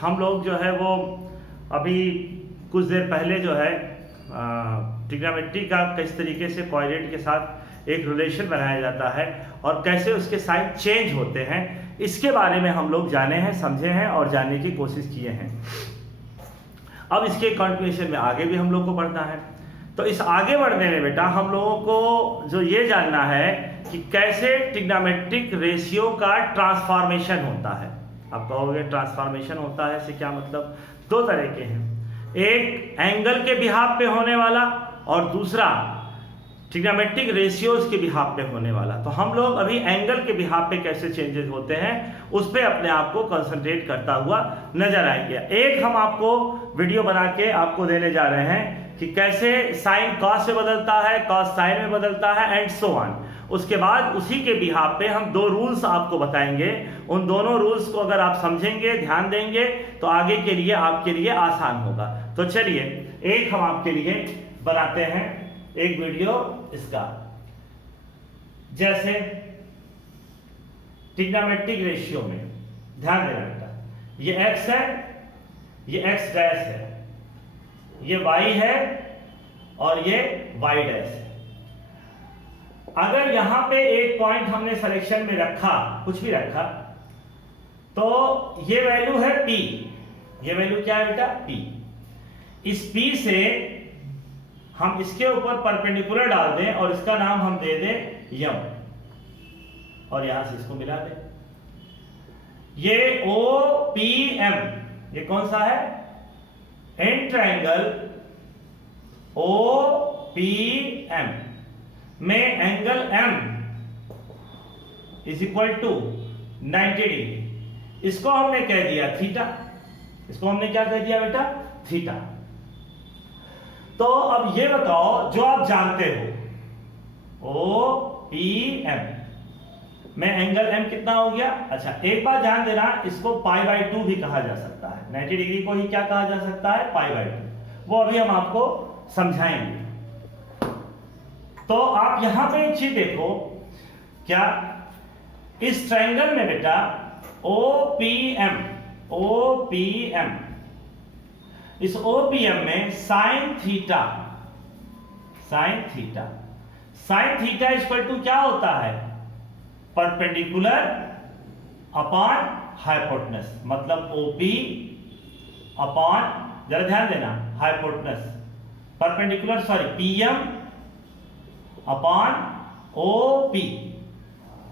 हम लोग जो है वो अभी कुछ देर पहले जो है ट्रिग्नोमेट्री का किस तरीके से कोऑर्डिनेट के साथ एक रिलेशन बनाया जाता है और कैसे उसके साइन चेंज होते हैं, इसके बारे में हम लोग जाने हैं, समझे हैं और जानने की कोशिश किए हैं। अब इसके कंटिन्यूएशन में आगे भी हम लोग को बढ़ना है। तो इस आगे बढ़ने में बेटा हम लोगों को जो ये जानना है कि कैसे ट्रिग्नोमेट्रिक रेशियो का ट्रांसफॉर्मेशन होता है। आप कहोगे ट्रांसफॉर्मेशन होता है इससे क्या मतलब? दो तरह के हैं, एक एंगल के बिहाफ पे होने वाला और दूसरा ट्रिग्नोमेट्रिक रेशियोज के बिहाफ पे होने वाला। तो हम लोग अभी एंगल के बिहाफ पे कैसे चेंजेस होते हैं उस पर अपने आप को कंसंट्रेट करता हुआ नजर आएंगे। एक हम आपको वीडियो बना के आपको देने जा रहे हैं कि कैसे साइन कॉस में बदलता है, कॉस साइन में बदलता है एंड सो ऑन। उसके बाद उसी के बिहाफ पे हम दो रूल्स आपको बताएंगे। उन दोनों रूल्स को अगर आप समझेंगे, ध्यान देंगे तो आगे के लिए आपके लिए आसान होगा। तो चलिए एक हम आपके लिए बनाते हैं एक वीडियो इसका, जैसे ट्रिग्नोमेट्रिक रेशियो में ध्यान देना बेटा, ये x है, ये x डैश है, ये y है और ये y डैश है। अगर यहां पे एक पॉइंट हमने सिलेक्शन में रखा, कुछ भी रखा, तो ये वैल्यू है p। ये वैल्यू क्या है बेटा? p। इस p से हम इसके ऊपर परपेंडिकुलर डाल दें और इसका नाम हम दे दें यम और यहां से इसको मिला दें। ये OPM, ये कौन सा है? एंड ट्रायंगल OPM में angle M is equal to 90 degree. इसको हमने कह दिया थीटा। इसको हमने क्या कह दिया बेटा? थीटा। तो अब ये बताओ, जो आप जानते हो OPM में एंगल M कितना हो गया? अच्छा एक बात ध्यान देना, इसको π/2 भी कहा जा सकता है। 90 डिग्री को ही क्या कहा जा सकता है? π/2। वो अभी हम आपको समझाएंगे। तो आप यहां पे एक चीज देखो, क्या इस ट्रायंगल में बेटा OPM इस OPM में साइन थीटा इक्वल टू क्या होता है? Perpendicular upon hypotenuse. मतलब OP अपॉन, जरा ध्यान देना, hypotenuse perpendicular, PM upon OP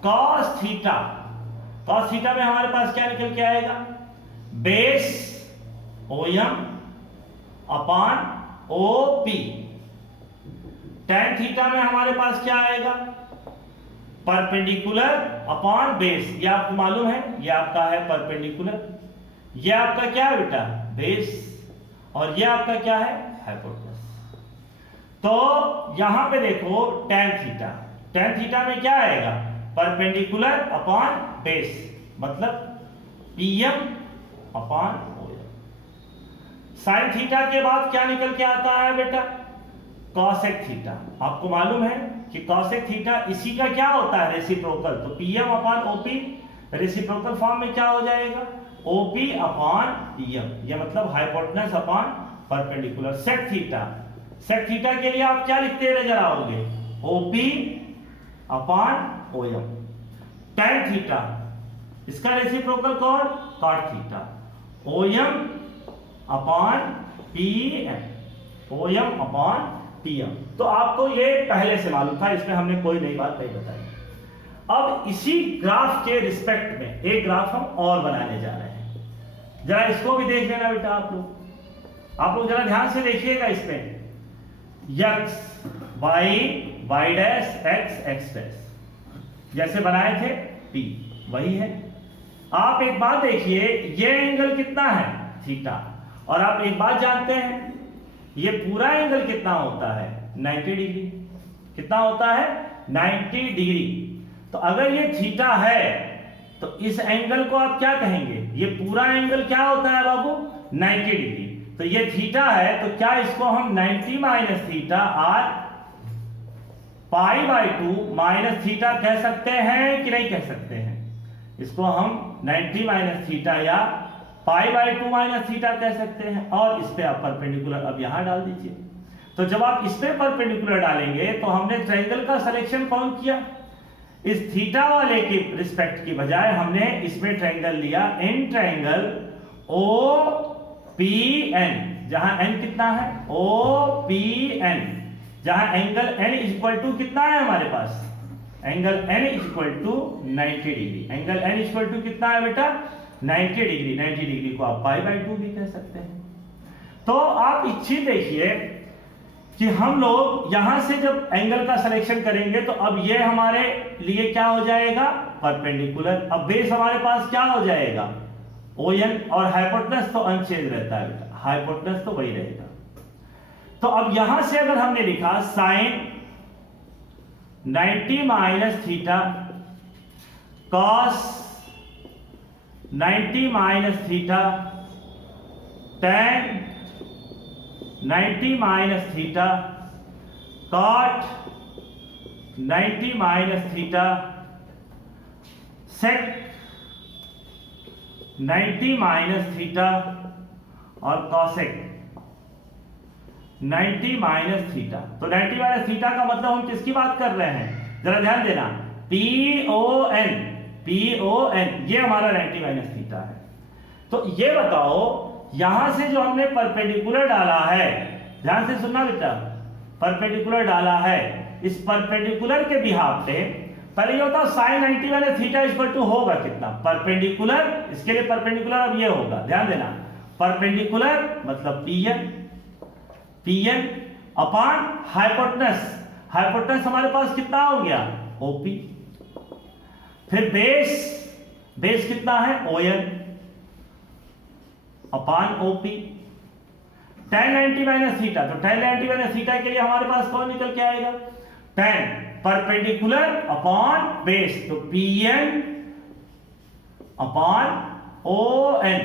cos theta में हमारे पास क्या निकल के आएगा? Base OM upon OP। tan theta में हमारे पास क्या आएगा? Perpendicular upon base. ये आपको मालूम है, ये आपका है परपेंडिकुलर, ये आपका क्या है बेटा? बेस, और ये आपका क्या है? हाइपोटेनस। तो यहां पे देखो tan थीटा में क्या आएगा? परपेंडिकुलर अपॉन बेस, मतलब PM upon OM। Sine theta के बाद क्या निकल के आता है बेटा? Cosec theta. आपको मालूम है कि कॉसेक थीटा इसी का क्या होता है? रेसिप्रोकल। तो PM upon OP reciprocal form में क्या हो जाएगा? OP upon PM। यह मतलब hypotenuse upon perpendicular. Sec theta के लिए आप क्या लिखते नजर आओगे? OP upon OM। tan theta, इसका रेसिप्रोकल कौन? cot theta. OM upon PM। तो आपको ये पहले से मालूम था, इसमें हमने कोई नई बात नहीं बताई। अब इसी ग्राफ के रिस्पेक्ट में एक ग्राफ हम और बनाने जा रहे हैं। जरा इसको भी देख लेना बेटा, आप लोग जरा ध्यान से देखिएगा। इसमें x y dash x dash जैसे बनाए थे P, वही है। आप एक बात देखिए, ये एंगल कितना है? थीटा। और आप एक बात जानते हैं, ये पूरा एंगल कितना होता है? 90 डिग्री। कितना होता है? 90 डिग्री। तो अगर ये थीटा है तो इस एंगल को आप क्या कहेंगे? ये पूरा एंगल क्या होता है बाबू? 90 डिग्री। तो ये थीटा है, तो क्या इसको हम 90 माइनस थीटा और π/2 माइनस थीटा कह सकते हैं कि नहीं कह सकते हैं? इसको हम 90 माइनस थीटा या पाई बाई 2 माइनस थीटा कह सकते हैं, और इस पे आप परपेंडिकुलर अब यहां डाल दीजिए। तो जब आप इस पे परपेंडिकुलर डालेंगे तो हमने ट्रायंगल का सिलेक्शन कौन किया, इस थीटा वाले की रिस्पेक्ट की बजाय हमने इसमें ट्रायंगल लिया इन ट्रायंगल OPN, जहां n कितना है OPN, जहां एंगल n इक्वल टू कितना है हमारे पास, एंगल n इक्वल टू 90 डिग्री। एंगल n इक्वल टू कितना है बेटा 90 डिग्री। 90 डिग्री को आप पाई बाई 2 भी कह सकते हैं। तो आप इच्छी देखिए कि हम लोग यहां से जब एंगल का सिलेक्शन करेंगे तो अब ये हमारे लिए क्या हो जाएगा परपेंडिकुलर। अब बेस हमारे पास क्या हो जाएगा ON, और हाइपोटेनस तो अनचेंज रहता है बेटा, हाइपोटेनस तो वही रहेगा। तो अब यहां से अगर हमने लिखा sine 90 minus theta cos 90 minus theta tan 90 minus theta cot 90 minus theta sec 90 minus theta और कॉसेक 90 माइनस थीटा। तो 90 माइनस थीटा का मतलब हम किसकी बात कर रहे हैं, जरा ध्यान देना, PON ये हमारा 90 माइनस थीटा है। तो ये बताओ यहां से जो हमने परपेंडिकुलर डाला है, ध्यान से सुनना बेटा, परपेंडिकुलर डाला है, इस परपेंडिकुलर के बिहाफ पे पहले ये होता है sine 90 minus theta equal to होगा कितना परपेंडिकुलर, इसके लिए परपेंडिकुलर अब ये होगा, ध्यान देना, परपेंडिकुलर मतलब PN अपॉन हाइपोटेनस। हाइपोटेनस हमारे पास कितना हो गया OP, फिर बेस कितना है ON upon OP, tan 90 minus theta. तो tan 90 माइनस थीटा के लिए हमारे पास कौन निकल के आएगा tan परपेंडिकुलर अपॉन बेस, तो PN upon ON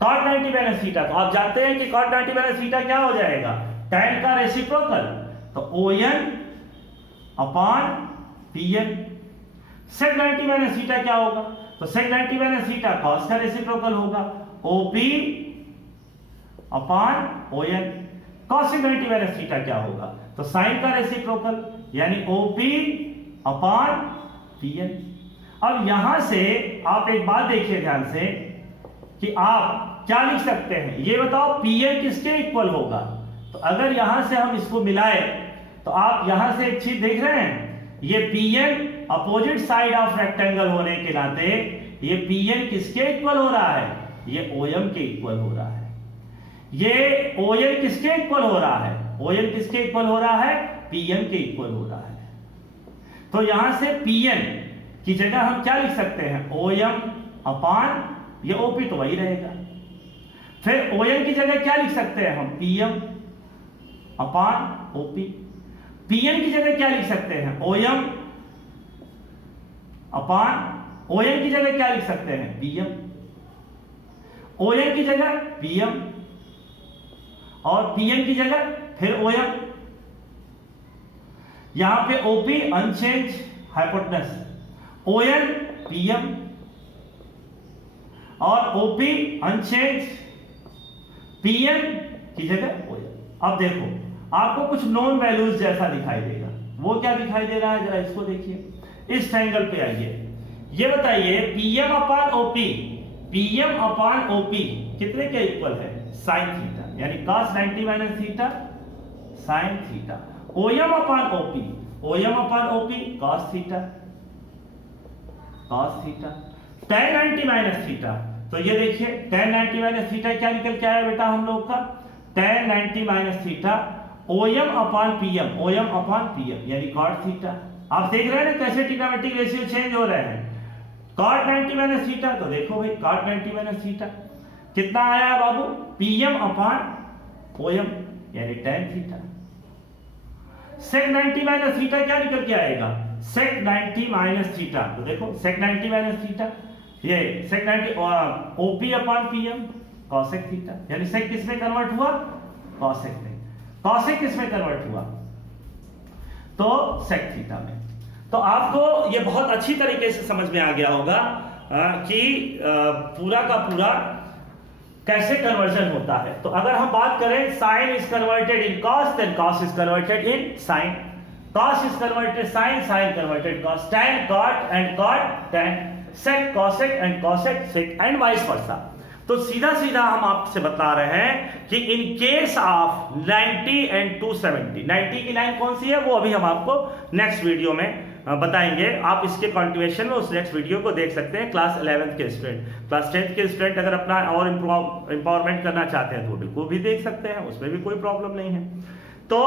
cot 90 minus theta. तो आप जानते हैं कि cot 90 माइनस थीटा क्या हो जाएगा tan का रेसिप्रोकल, तो ON upon PN। sec 90 minus theta क्या होगा, तो sec 90 माइनस थीटा cos का रेसिप्रोकल होगा, OP upon ON। cosec 90 minus theta क्या होगा, तो sin का रेसिप्रोकल यानी OP अपॉन PN। अब यहां से आप एक बात देखिए ध्यान से कि आप क्या लिख सकते हैं, ये बताओ PN किसके इक्वल होगा। तो अगर यहां से हम इसको मिलाए तो आप यहां से एक चीज देख रहे हैं, ये PN opposite side of rectangle होने के नाते ये PN किसके इक्वल हो रहा है, ये OM के इक्वल हो रहा है। ये ON किसके इक्वल हो रहा है, ON किसके इक्वल हो रहा है PM के इक्वल हो रहा है। तो यहां से PN की जगह हम क्या लिख सकते हैं OM अपॉन, ये OP तो वही रहेगा, फिर ON की जगह क्या लिख सकते हैं हम PM अपॉन OP। PN की जगह क्या लिख सकते हैं OM अपॉन, ON की जगह क्या लिख सकते हैं PM, ON की जगह PM और PM की जगह फिर OM। यहां पे OP unchange hypotenuse, ON PM और OP अनचेंज PM की जगह OM। अब देखो आपको कुछ नॉन वैल्यूज जैसा दिखाई देगा, वो क्या दिखाई दे रहा है जरा इसको देखिए, इस ट्रायंगल पे आइए, ये बताइए PM upon OP, PM upon OP कितने के इक्वल है साइन थीटा, यानी cos 90 minus theta sine theta. OM upon OP, OM upon OP cos theta tan 90 minus theta. तो ये देखिए tan 90 माइनस थीटा क्या निकल के आया बेटा हम लोग का, tan 90 minus theta OM upon PM यानी cot थीटा। आप देख रहे हैं ना कैसे ट्रिग्नोमेट्रिक रेशियो चेंज हो रहे हैं। cot 90 माइनस थीटा, तो देखो भाई cot 90 माइनस थीटा कितना आया है बाबू, PM अपॉन OM यानी tan theta. sec 90 minus theta क्या निकल के आएगा, sec 90 माइनस थीटा। तो देखो sec 90 माइनस थीटा, ये sec 90 OP upon PM cosec theta, यानी sec किस में कन्वर्ट हुआ cosec में, cosec किस में कन्वर्ट हुआ तो sec थीटा में। तो आपको ये बहुत अच्छी तरीके से समझ में आ गया होगा कि पूरा का पूरा कैसे कन्वर्जन होता है। तो अगर हम बात करें sine is converted in cos, then cos is converted in sine, cos is converted sine, sine converted cos, tan cot and cot tan, sec cosec and cosec sec and vice versa. तो सीधा सीधा हम आपसे बता रहे हैं कि इन case of 90 and 270, 90 की लाइन कौन सी है वो अभी हम आपको नेक्स्ट वीडियो में बताएंगे। आप इसके कंटिन्यूएशन में उस नेक्स्ट वीडियो को देख सकते हैं। क्लास 11th के स्टूडेंट, क्लास 10th के स्टूडेंट अगर अपना और एम्पावरमेंट करना चाहते हैं तो वो भी देख सकते हैं, उसमें भी कोई प्रॉब्लम नहीं है। तो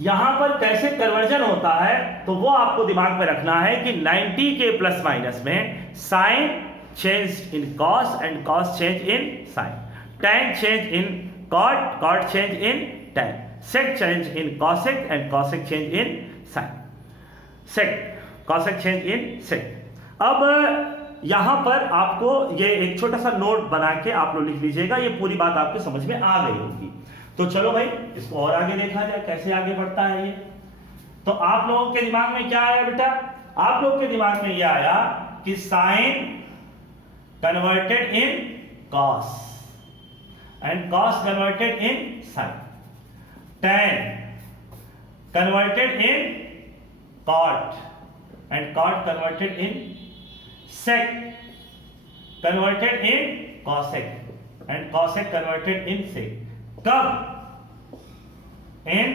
यहां पर कैसे कन्वर्जन होता है तो वो आपको दिमाग में रखना है कि 90 के प्लस माइनस में sine change in cos and cos change in sine, tan change in cot, cot change in tan, sec change in cosec and cosec change in sine, sec cosec change in sec। अब यहां पर आपको ये एक छोटा सा note बना के आप लोग लिख लीजिएगा, ये पूरी बात आपके समझ में आ गई होगी। तो चलो भाई इसको और आगे देखा जाए कैसे आगे बढ़ता है ये। तो आप लोगों के दिमाग में क्या आया बेटा, आप लोग के दिमाग में ये आया कि sine converted in cos and cos converted in sine, tan converted in cot and cot converted in sec converted in cosec and cosec converted in sec। कब? In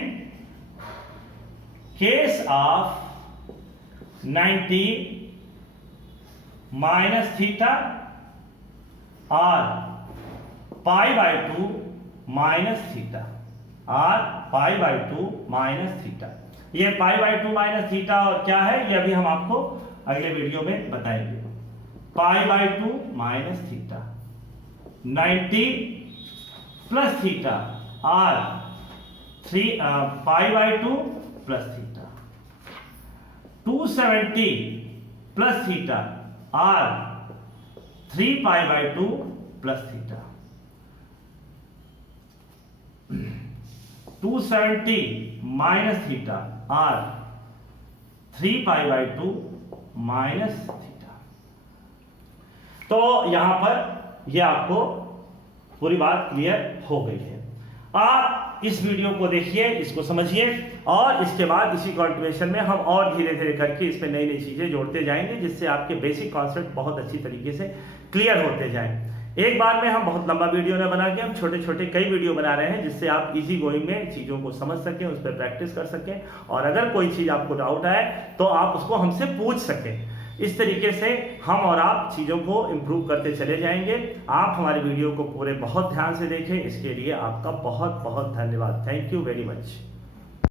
case of 90 minus theta और pi by 2 minus theta, और pi by 2 minus theta. ये pi by 2 minus theta और क्या है ये अभी हम आपको अगले वीडियो में बताएंगे। Pi by 2 minus theta, 90 plus theta और 3 pi by 2 plus theta, 270 plus theta और 3 pi by 2 plus theta, 270 minus theta और 3 पाई बाई 2 माइनस थीटा। तो यहां पर यह आपको पूरी बात क्लियर हो गई है। आप इस वीडियो को देखिए, इसको समझिए और इसके बाद इसी कंटिन्यूएशन में हम और धीरे धीरे करके इसमें नई नई चीजें जोड़ते जाएंगे जिससे आपके बेसिक कॉन्सेप्ट बहुत अच्छी तरीके से क्लियर होते जाएं। एक बार में हम बहुत लंबा वीडियो न बना के हम छोटे छोटे कई वीडियो बना रहे हैं जिससे आप इजी गोइंग में चीज़ों को समझ सकें, उस पर प्रैक्टिस कर सकें और अगर कोई चीज़ आपको डाउट आए तो आप उसको हमसे पूछ सकें। इस तरीके से हम और आप चीज़ों को इम्प्रूव करते चले जाएंगे। आप हमारे वीडियो को पूरे बहुत ध्यान से देखें, इसके लिए आपका बहुत बहुत धन्यवाद। Thank you very much.